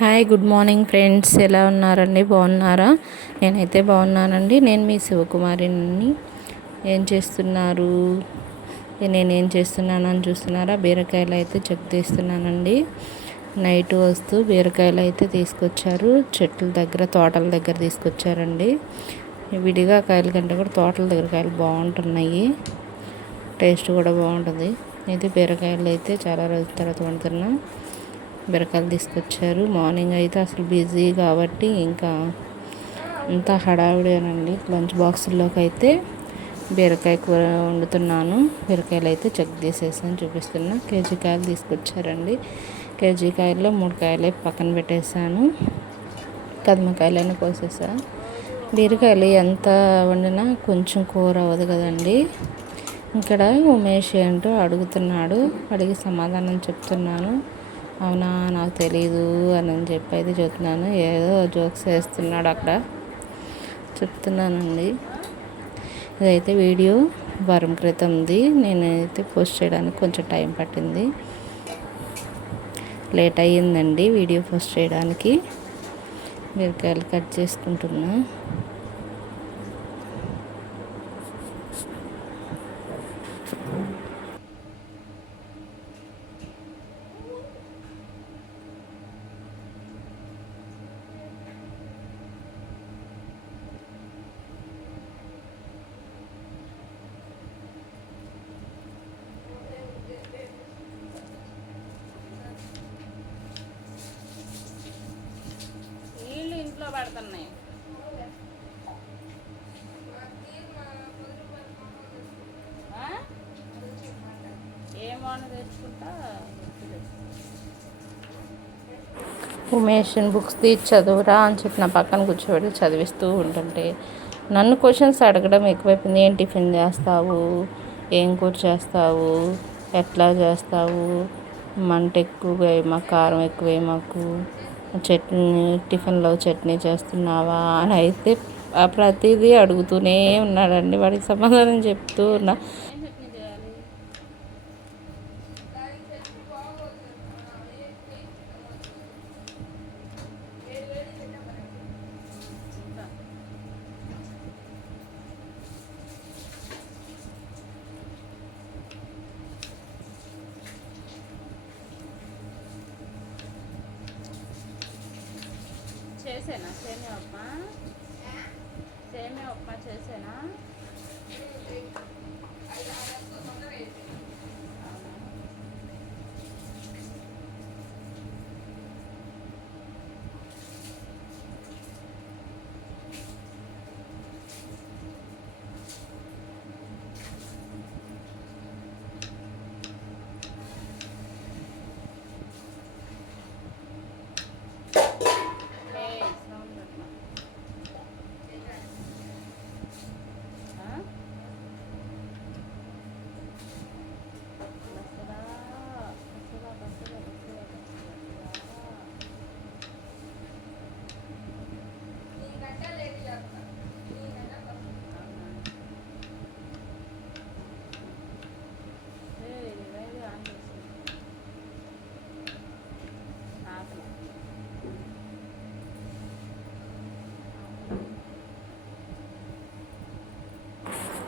Hi good morning friends, ఎలా ఉన్నారండి? బాగున్నారా? నేనైతే బాగున్నానండి. నేను మీ శివకుమారిని. ఏం చేస్తున్నారు? నేనేం చేస్తున్నానని చూస్తున్నారా? బీరకాయలు అయితే చెక్ తీస్తున్నానండి. నైట్ వస్తూ బీరకాయలు అయితే తీసుకొచ్చారు. చెట్ల దగ్గర, తోటల దగ్గర తీసుకొచ్చారండి. విడిగా కాయల కంటే కూడా తోటల దగ్గర కాయలు బాగుంటున్నాయి. టేస్ట్ కూడా బాగుంటుంది. ఇది బీరకాయలు అయితే చాలా రోజుల తర్వాత వండుతున్నాం. బీరకాయలు తీసుకొచ్చారు. మార్నింగ్ అయితే అసలు బిజీ కాబట్టి ఇంకా అంతా హడావిడేనండి. లంచ్ బాక్సుల్లోకి అయితే బీరకాయ కూర వండుతున్నాను. బీరకాయలు అయితే చెక్ తీసేసాను, చూపిస్తున్నా. కేజీ కాయలు తీసుకొచ్చారండి. కేజీ కాయల్లో 3 కాయలు పక్కన పెట్టేశాను. కదమకాయలన్నీ కోసేసా. బీరకాయలు ఎంత వండినా కొంచెం కూర అవ్వదు కదండి. ఇక్కడ ఉమేష్ ఏంటో అడుగుతున్నాడు. అడిగి సమాధానం చెప్తున్నాను. అవునా, నాకు తెలీదు అని చెప్పి అయితే చెప్తున్నాను. ఏదో జోక్స్ వేస్తున్నాడు అక్కడ, చెప్తున్నానండి. ఇదైతే వీడియో వారం క్రితంది. నేనైతే పోస్ట్ చేయడానికి కొంచెం టైం పట్టింది, లేట్ అయ్యిందండి వీడియో పోస్ట్ చేయడానికి. బీరకాయలు కట్ చేసుకుంటున్నా. ఇంట్లో పడుతున్నాయి. ఏమో తెచ్చుకుంటా. ఉమేషన్ బుక్స్ తీసి చదువురా అని చెప్పి నా పక్కన కూర్చోబెట్టి చదివిస్తూ ఉంటుంటే నన్ను క్వశ్చన్స్ అడగడం ఎక్కువైపోయింది. ఏం టిఫిన్ చేస్తావు, ఏం కూర చేస్తావు, ఎట్లా చేస్తావు, మంట ఎక్కువగా మాకు, కారం ఎక్కువ మాకు, చట్నీ టిఫిన్లో చట్నీ చేస్తున్నావా అని అయితే ప్రతిదీ అడుగుతూనే ఉన్నాడండి. వాడికి సమాధానం చెప్తూ ఉన్నా. చేసేనా సేమియా ఉప్మా? సేమియా ఉప్మా చేసేనా?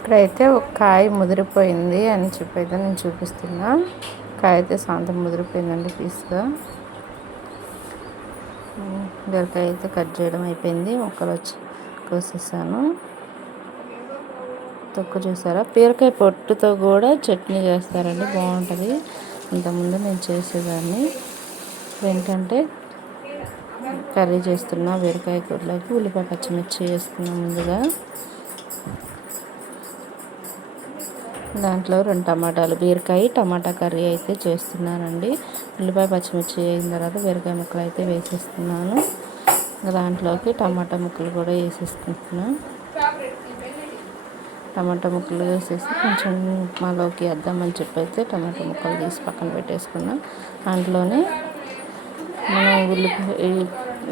ఇక్కడైతే ఒక కాయ ముదిరిపోయింది అని చెప్పి అయితే నేను చూపిస్తున్నా. కాయ అయితే సాయంత్రం ముదిరిపోయిందండి పీస్గా. బీరకాయ అయితే కట్ చేయడం అయిపోయింది. ముక్కలు వచ్చి కోసేసాను. తొక్కు చూసారా? బీరకాయ పొట్టుతో కూడా చట్నీ చేస్తారండి, బాగుంటుంది. ఇంతకుముందు నేను చేసేదాన్ని. ఏంటంటే కర్రీ చేస్తున్నా. బీరకాయ కూరలోకి ఉల్లిపాయ పచ్చిమిర్చి వేసుకున్నా ముందుగా. దాంట్లో 2 టమాటాలు, బీరకాయ టమాటా కర్రీ అయితే చేస్తున్నానండి. ఉల్లిపాయ పచ్చిమిర్చి అయిన తర్వాత బీరకాయ ముక్కలు అయితే వేసేస్తున్నాను. దాంట్లోకి టమాటా ముక్కలు కూడా వేసేసుకుంటున్నాను. టమాటా ముక్కలు వేసేసి కొంచెం ఉప్మాలోకి వేద్దామని చెప్పి అయితే టమాటా ముక్కలు తీసి పక్కన పెట్టేసుకున్నాం. దాంట్లోనే మనం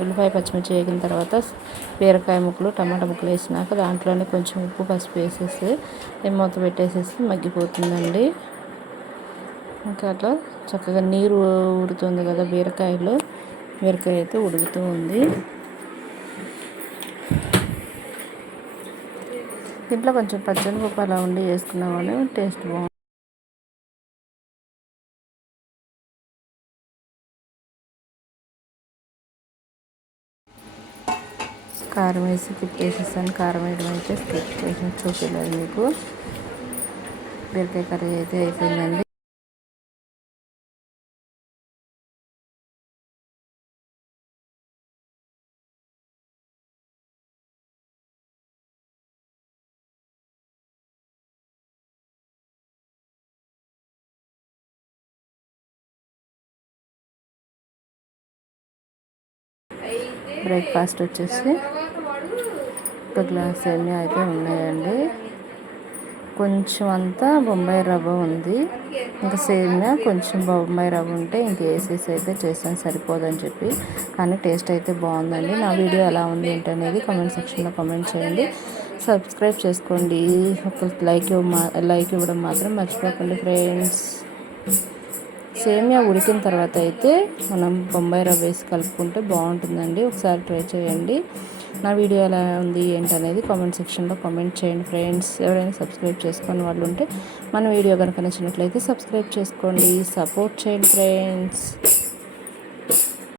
ఉల్లిపాయ పచ్చిమిర్చి వేగిన తర్వాత బీరకాయ ముక్కలు టమాటా ముక్కలు వేసినాక దాంట్లోనే కొంచెం ఉప్పు పసుపు వేసేసి మూత పెట్టేసేసి మగ్గిపోతుందండి. ఇంకా అట్లా చక్కగా నీరు ఊరుతుంది కదా బీరకాయలో, బీరకాయ అయితే ఉడుకుతూ ఉంది. దీంట్లో కొంచెం పచ్చనిపప్పు అలా ఉండి వేసుకున్నామని టేస్ట్ బాగుంది. కారం వేసి తిప్పేసేసాను. కారం వేయడం అయితే స్కిప్ చేసి చూపించలేదు మీకు. బీరకాయ కర్రీ అయితే అయిపోయిందండి. బ్రేక్ఫాస్ట్ వచ్చేసి ఒక గ్లాస్ సేమియా అయితే ఉన్నాయండి. కొంచెం అంతా బొంబాయి రవ్వ ఉంది. ఇంకా సేమియా కొంచెం బొంబాయి రవ్వ ఉంటే ఇంక వేసేసి అయితే చేసాను, సరిపోదని చెప్పి. కానీ టేస్ట్ అయితే బాగుందండి. నా వీడియో ఎలా ఉంది ఏంటనేది కామెంట్ సెక్షన్లో కామెంట్ చేయండి. సబ్స్క్రైబ్ చేసుకోండి. ఒక లైక్ ఇవ్వడం మాత్రం మర్చిపోకండి ఫ్రెండ్స్. సేమియా ఉడికిన తర్వాత అయితే మనం బొంబాయి రవ్వ వేసి కలుపుకుంటే బాగుంటుందండి. ఒకసారి ట్రై చేయండి. నా వీడియో ఎలా ఉంది ఏంటనేది కామెంట్ సెక్షన్లో కామెంట్ చేయండి ఫ్రెండ్స్. ఎవరైనా సబ్స్క్రైబ్ చేసుకొని వాళ్ళు ఉంటే మన వీడియో కనుక నచ్చినట్లయితే సబ్స్క్రైబ్ చేసుకోండి, సపోర్ట్ చేయండి ఫ్రెండ్స్.